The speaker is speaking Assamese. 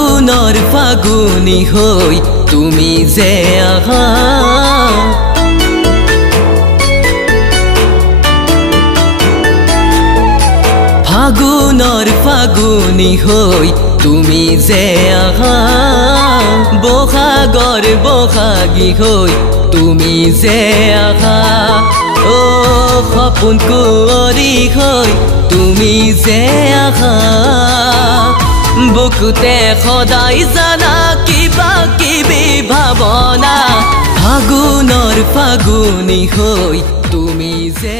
ফাগুনৰ ফাগুনি হৈ তুমি যে আহা ফাগুনৰ ফাগুনি হৈ তুমি যে আহা বহাগৰ বহাগী হৈ তুমি যে আহা ও সপোন কুঁৱৰী হৈ তুমি যে আহা বুকুতে সদায় জানা কিবা কিবি ভাৱনা ফাগুনৰ ফাগুনি হৈ তুমি যে